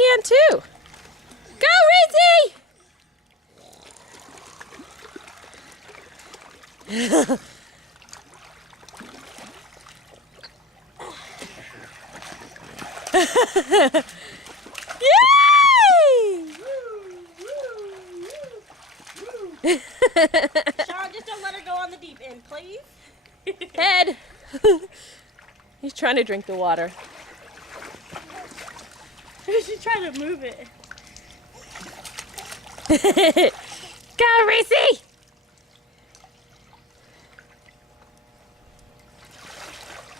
can too. Go, Reese! Yay! Sean, just don't let her go on the deep end, please. Head! He's trying to drink the water. She's trying to move it. Go, Reese!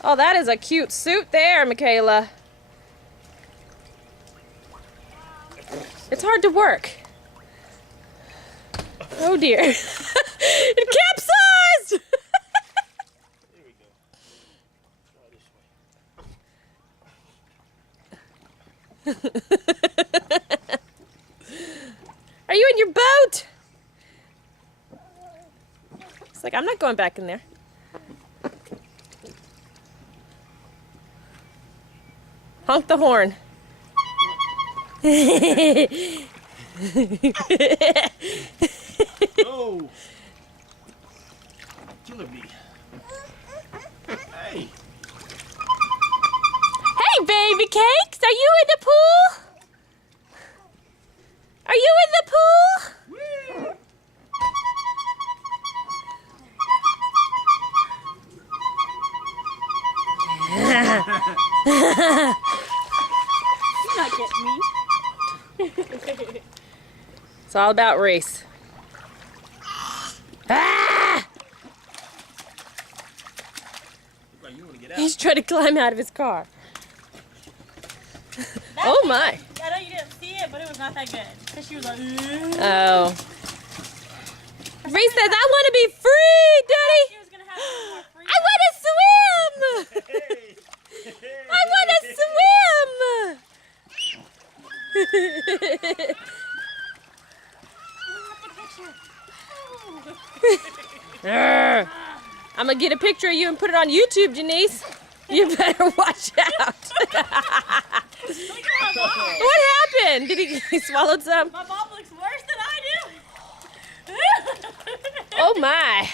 Oh, that is a cute suit there, Michaela. It's hard to work. Oh dear. It capsized! There we go. Try this way. Are you in your boat? It's like, I'm not going back in there. Honk the horn. Oh! Killer bee. Hey! Hey, baby cakes, are you in the pool? Are you in the pool? Woo! You're not getting me. It's all about Reese. Ah! Look like you want to get out. He's trying to climb out of his car. Oh my. I know you didn't see it, but it was not that good. Because she was like, Oh. Reese says, I want to be free, Daddy. she was going to have more free. I want to swim. Hey! I want to swim. I'm going to get a picture of you and put it on YouTube, Janice. You better watch out. What happened? Did he swallowed some? My mom looks worse than I do. Oh my.